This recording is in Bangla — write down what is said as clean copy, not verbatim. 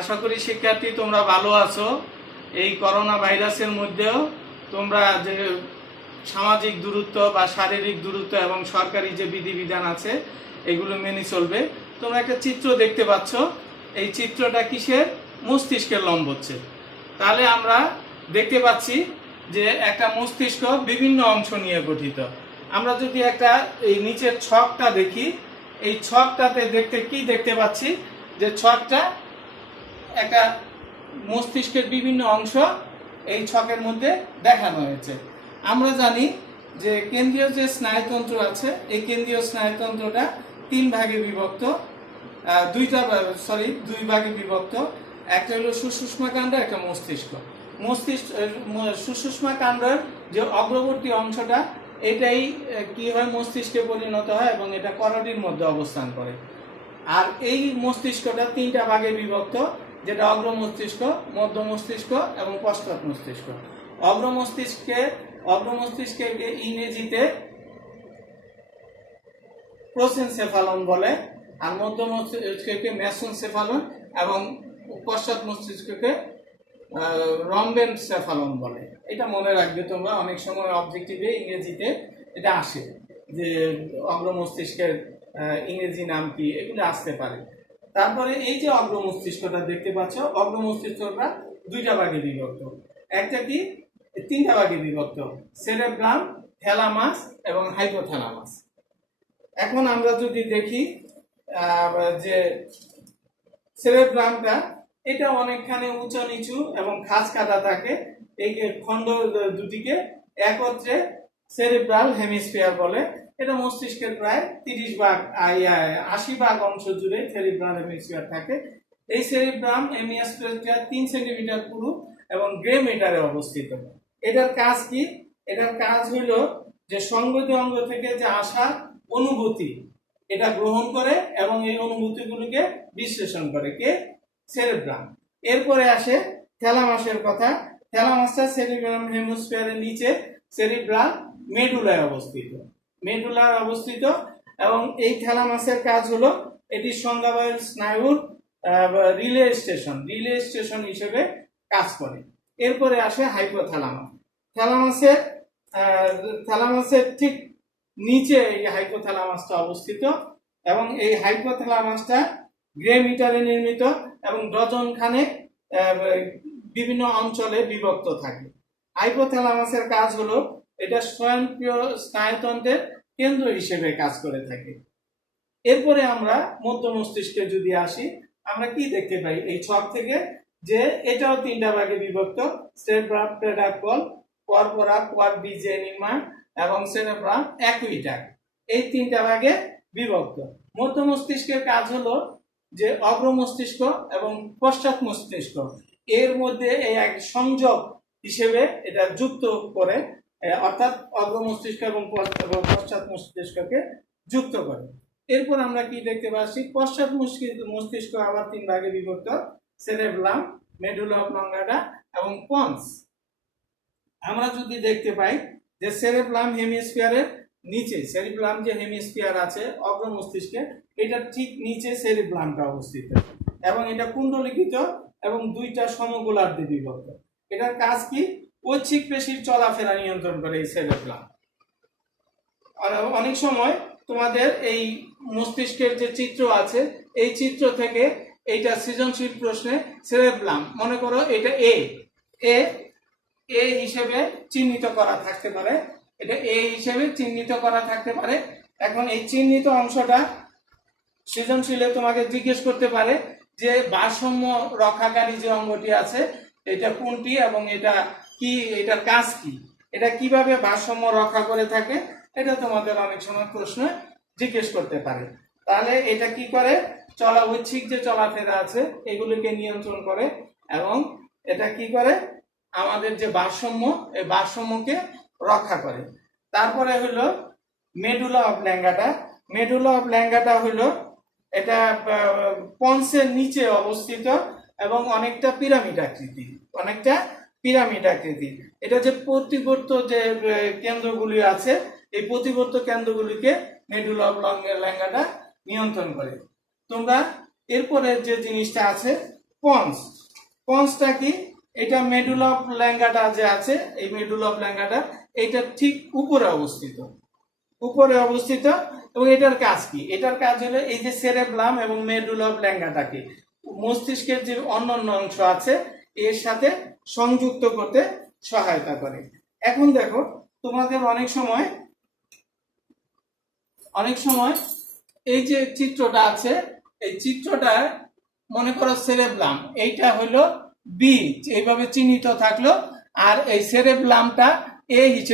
আশা করি শিক্ষার্থী তোমরা ভালো আছো। এই করোনা ভাইরাসের মধ্যেও তোমরা যে সামাজিক দূরত্ব বা শারীরিক দূরত্ব এবং সরকারি যে বিধিবিধান আছে এগুলো মেনে চলবে। তোমরা একটা চিত্র দেখতে পাচ্ছ, এই চিত্রটা কিসের? মস্তিষ্কের লম্বচ্ছেদ। তাহলে আমরা দেখতে পাচ্ছি যে একটা মস্তিষ্ক বিভিন্ন অংশ নিয়ে গঠিত। আমরা যদি একটা এই নিচের ছকটা দেখি, এই ছকটাতে কি দেখতে পাচ্ছি? যে ছকটা একটা মস্তিষ্কের বিভিন্ন অংশ এই ছকের মধ্যে দেখানো হয়েছে। আমরা জানি যে কেন্দ্রীয় যে স্নায়ুতন্ত্র আছে, এই কেন্দ্রীয় স্নায়ুতন্ত্রটা দুই ভাগে বিভক্ত। একটা হলো সুষুম্না কাণ্ড, একটা মস্তিষ্ক। সুষুম্না কাণ্ডের যে অগ্রবর্তী অংশটা, এটাই কি হয়, মস্তিষ্কে পরিণত হয় এবং এটা করোনির মধ্যে অবস্থান করে। আর এই মস্তিষ্কটা তিনটা ভাগে বিভক্ত, যেটা অগ্র মস্তিষ্ক, মধ্য মস্তিষ্ক এবং পশ্চাৎ মস্তিষ্ক। অগ্র মস্তিষ্কে ইংরেজিতে প্রোসেনসেফালন বলে, আর মধ্য মস্তিষ্ককে মেসোনসেফালন এবং পশ্চাৎ মস্তিষ্ককে রম্বেনসেফালন বলে। এটা মনে রাখবে তোমরা, অনেক সময় অবজেক্টিভে ইংরেজিতে এটা আসে যে অগ্র মস্তিষ্কের ইংরেজি নাম কি, এগুলো আসতে পারে। তারপরে এই যে অগ্র মস্তিষ্কটা দেখতে পাচ্ছ, অগ্র মস্তিষ্কটা দুইটা ভাগে বিভক্ত। একটা কি, তিনটা ভাগে বিভক্ত: সেরেব্রাম, থ্যালামাস এবং হাইপোথ্যালামাস। এখন আমরা যদি দেখি যে সেরেব্রামটা, এটা অনেকখানি উঁচু নিচু এবং খাঁজ কাটা থাকে। এই খণ্ড দুটিকে একত্রে সেরেব্রাল হেমিস্ফিয়ার বলে। এটা মস্তিষ্কের প্রায় 80 ভাগ অংশ জুড়ে সেরেব্রাল হেমিস্ফিয়ার থাকে। এই সেরেব্রাম হেমিস্ফিয়ারটা 3 সেন্টিমিটার পুরু এবং গ্রে ম্যাটারে অবস্থিত। এটার কাজ কি? এটার কাজ হলো যে সংগতি অঙ্গ থেকে যে আসা অনুভূতি, এটা গ্রহণ করে এবং এই অনুভূতিগুলোকে বিশ্লেষণ করে কে? সেরেব্রাম। এরপরে আসে থ্যালামাসের কথা। থ্যালামাসটা সেরেব্রাম হেমিস্ফিয়ারের নিচে সেরেব্রাল মেডুলায় অবস্থিত এবং এই থ্যালামাসের কাজ হলো এটি সংজ্ঞাবয়ের স্নায়ুর রিলে স্টেশন হিসেবে কাজ করে। এরপরে আসে হাইপোথ্যালামাস। থ্যালামাসের ঠিক নিচে এই হাইপোথ্যালামাসটা অবস্থিত এবং এই হাইপোথ্যালামাসটা গ্রে মিটারে নির্মিত এবং ডজন খানেক বিভিন্ন অঞ্চলে বিভক্ত থাকে। হাইপোথ্যালামাসের কাজ হলো এটা স্বয়ংক্রিয় স্নায়ুতন্ত্রের কেন্দ্র হিসেবে কাজ করে থাকে। এরপরে আমরা মধ্য মস্তিষ্কে যদি আসি, আমরা কি দেখতে পাই এই ছক থেকে? যে এটাও তিনটা ভাগে বিভক্ত: সেরেব্রাম পেডাকল, কর্পোরা কোয়াড্রিজেনিমা এবং সেরেব্রাম অ্যাকুইটা। এই তিনটা ভাগে বিভক্ত। মধ্য মস্তিষ্কের কাজ হলো যে অগ্র মস্তিষ্ক এবং পশ্চাৎ মস্তিষ্ক এর মধ্যে এই এক সংযোগ হিসেবে এটা যুক্ত করে, অর্থাৎ অগ্র মস্তিষ্ক এবং পশ্চাৎ মস্তিষ্ককে যুক্ত করে। এরপর আমরা কি দেখতে পাচ্ছি? পশ্চাৎ মস্তিষ্ক আবার তিন ভাগে বিভক্ত: সেরেব্রাম, মেডুলা অবলঙ্গাটা এবং পন্স। আমরা যদি দেখতে পাই যে সেরেব্রাম হেমিস্ফিয়ারের নিচে, সেরেব্রাম যে হেমিস্ফিয়ার আছে অগ্র মস্তিষ্কে, এটা ঠিক নিচে সেরেব্রামটা অবস্থিত এবং এটা কুণ্ডলিখিত এবং দুইটা সমগোলার্ধে বিভক্ত। এটার কাজ কি? ঐচ্ছিক পেশির চলাফেরা নিয়ন্ত্রণ করে এই সেরেব্রাম। অনেক সময় তোমাদের এই মস্তিষ্কের যে চিত্র আছে, এই চিত্র থেকে এইটা সৃজনশীল প্রশ্নে সেরেব্রাম, মনে করো এটা এ হিসেবে চিহ্নিত করা থাকতে পারে, এটা এ হিসেবে চিহ্নিত করা থাকতে পারে। এখন এই চিহ্নিত অংশটা সৃজনশীলে তোমাকে জিজ্ঞেস করতে পারে যে ভারসাম্য রক্ষাকারী যে অঙ্গটি আছে এটা কোনটি এবং এটা কি, এটার কাজ কি, এটা কিভাবে ভারসাম্য রক্ষা করে থাকে, এটা তোমাদের অনেক সময় প্রশ্ন জিজ্ঞেস করতে পারে। তাহলে এটা কি করে? ঐচ্ছিক যে চলাফেরা আছে এগুলোকে নিয়ন্ত্রণ করে এবং এটা কি করে? আমাদের যে ভারসাম্য, এই ভারসাম্যকে রক্ষা করে। তারপরে হলো মেডুলা অবল্যাঙ্গাটা। মেডুলা অবল্যাঙ্গাটা হলো এটা পন্সের নিচে অবস্থিত এবং অনেকটা পিরামিড আকৃতি। এটা যে প্রতিবর্ত যে কেন্দ্রগুলি আছে, এই প্রতিবর্ত কেন্দ্রগুলিকে মেডুলা অবল্যাঙ্গাটা নিয়ন্ত্রণ করে। তোমরা এরপরে যে জিনিসটা আছে পন্স। পন্সটা কি? এটা মেডুল অফ ল্যাঙ্গাটা যে আছে, এই মেডুল অফ ল্যাঙ্গাটা এটা ঠিক উপরে অবস্থিত, এবং এটার কাজ কি? এটার কাজ হলো এই যে সেরেব্রাম এবং মেডুল অফ ল্যাঙ্গাটাকে মস্তিষ্কের যে অন্যান্য অংশ আছে এর সাথে সংযুক্ত করতে সহায়তা করে। এখন দেখো, তোমাদের অনেক সময় এই যে চিত্রটা আছে, এই চিত্রটা মনে করো সেরেব্রাম, এইটা হলো বি এইভাবে চিহ্নিত থাকলো, আর এই সেরেব্রামটা এ হিসেবে